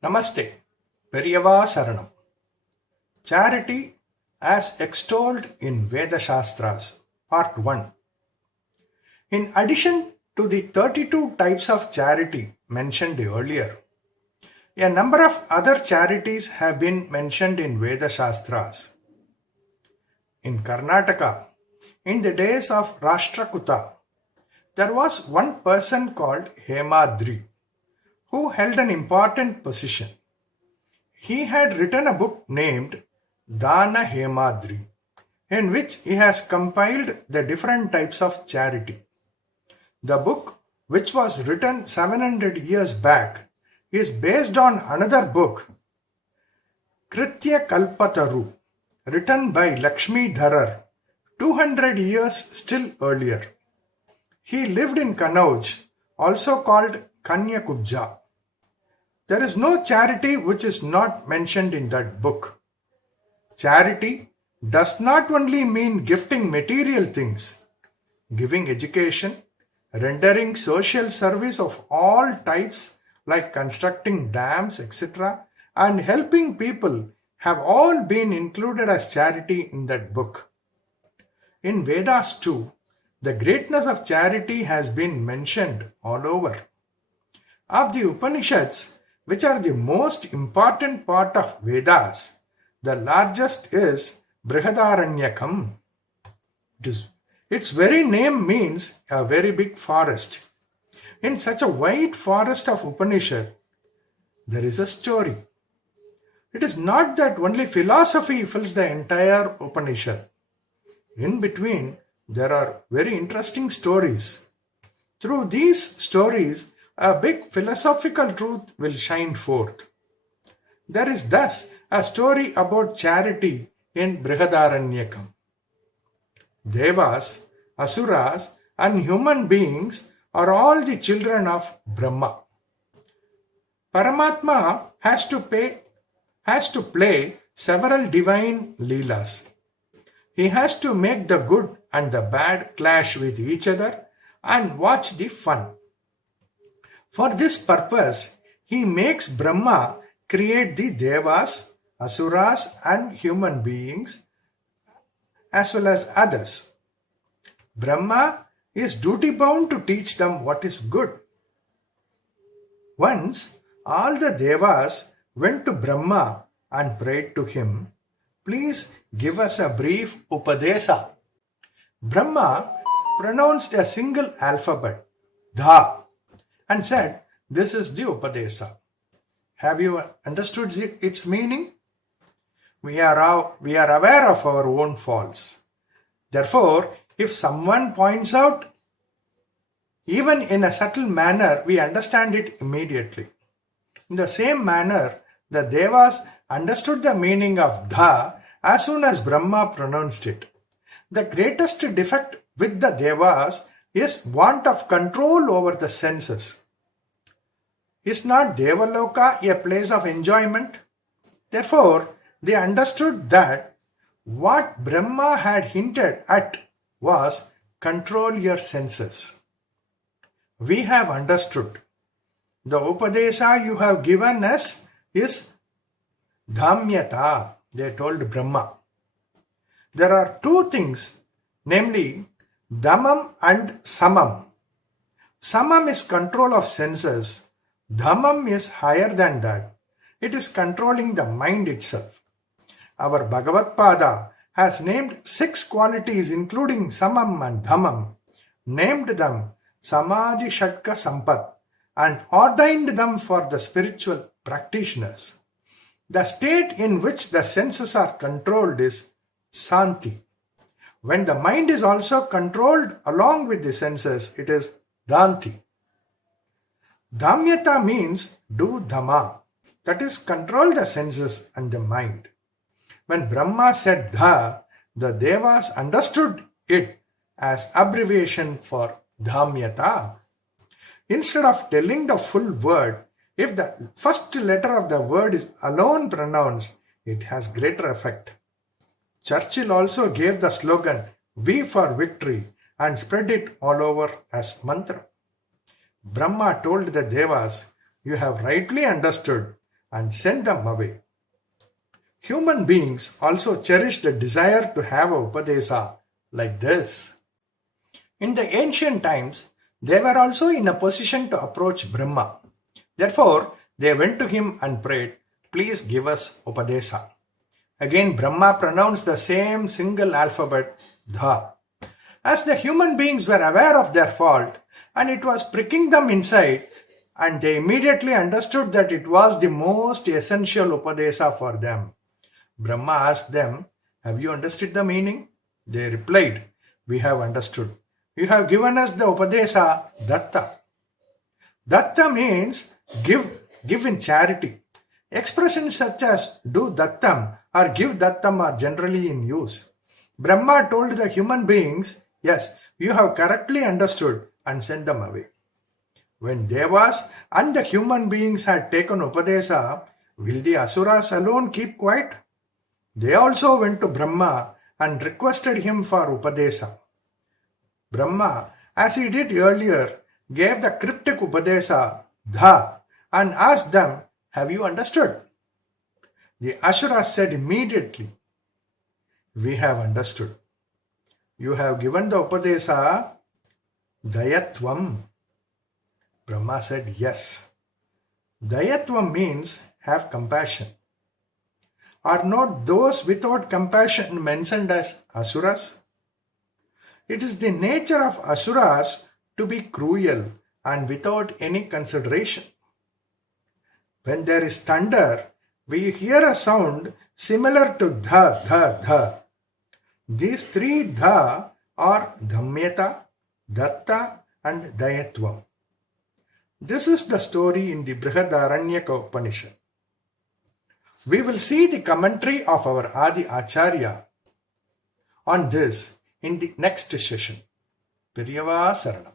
Namaste. Periyava Saranam. Charity as extolled in Veda Shastras. Part 1. In addition to the 32 types of charity mentioned earlier, a number of other charities have been mentioned in Veda Shastras. In Karnataka, in the days of Rashtrakuta, there was one person called Hemadri who held an important position. He had written a book named Dana Hemadri, in which he has compiled the different types of charity. The book, which was written 700 years back, is based on another book, Kritya Kalpataru, written by Lakshmi Dharar 200 years still earlier. He lived in Kanauj, also called Kanyakubja. There is no charity which is not mentioned in that book. Charity does not only mean gifting material things, giving education, rendering social service of all types like constructing dams, etc., and helping people have all been included as charity in that book. In Vedas too, the greatness of charity has been mentioned all over. Of the Upanishads, which are the most important part of Vedas, the largest is Brihadaranyakam. Its very name means a very big forest. In such a wide forest of Upanishad, there is a story. It is not that only philosophy fills the entire Upanishad. In between, there are very interesting stories. Through these stories, a big philosophical truth will shine forth. There is thus a story about charity in Brihadaranyakam. Devas, Asuras, and human beings are all the children of Brahma. Paramatma has to play several divine leelas. He has to make the good and the bad clash with each other and watch the fun. For this purpose, he makes Brahma create the Devas, Asuras, and human beings as well as others. Brahma is duty bound to teach them what is good. Once, all the Devas went to Brahma and prayed to him, "Please give us a brief Upadesa." Brahma pronounced a single alphabet, Dha, and said, "This is the Upadesa." Have you understood its meaning? We are aware of our own faults. Therefore, if someone points out, even in a subtle manner, we understand it immediately. In the same manner, the Devas understood the meaning of Dha as soon as Brahma pronounced it. The greatest defect with the Devas is want of control over the senses. Is not Devaloka a place of enjoyment? Therefore, they understood that what Brahma had hinted at was control your senses. We have understood. The Upadesa you have given us is Dhamyata, they told Brahma. There are two things, namely Dhammam and Samam. Samam is control of senses. Dhammam is higher than that. It is controlling the mind itself. Our Bhagavad Pada has named 6 qualities including Samam and Dhammam, named them Samaji Shatka Sampat, and ordained them for the spiritual practitioners. The state in which the senses are controlled is Santi. When the mind is also controlled along with the senses, it is Dhanti. Dhamyata means do Dhamma, that is, control the senses and the mind. When Brahma said Dha, the Devas understood it as abbreviation for Dhamyata. Instead of telling the full word, if the first letter of the word is alone pronounced, it has greater effect. Churchill also gave the slogan "V for victory" and spread it all over as mantra. Brahma told the Devas, "You have rightly understood and sent them away. Human beings also cherish the desire to have a Upadesa like this. In the ancient times, they were also in a position to approach Brahma. Therefore, they went to him and prayed, "Please give us Upadesa." Again, Brahma pronounced the same single alphabet, Dha. As the human beings were aware of their fault and it was pricking them inside, and they immediately understood that it was the most essential Upadesa for them. Brahma asked them, "Have you understood the meaning?" They replied, "We have understood. You have given us the Upadesa Datta." Datta means give in charity. Expressions such as do Dattam or give Dattam are generally in use. Brahma told the human beings, "Yes, you have correctly understood," and sent them away. When Devas and the human beings had taken Upadesa, will the Asuras alone keep quiet? They also went to Brahma and requested him for Upadesa. Brahma, as he did earlier, gave the cryptic Upadesa, Dha, and asked them, "Have you understood?" The Asuras said immediately, "We have understood. You have given the Upadesa Dayatvam." Brahma said, "Yes." Dayatvam means have compassion. Are not those without compassion mentioned as Asuras? It is the nature of Asuras to be cruel and without any consideration. When there is thunder, we hear a sound similar to dha, dha, dha. These three dha are Dhamyata, Datta and Dayatvam. This is the story in the Brihadaranyaka Upanishad. We will see the commentary of our Adi Acharya on this in the next session. Periyava Saranam.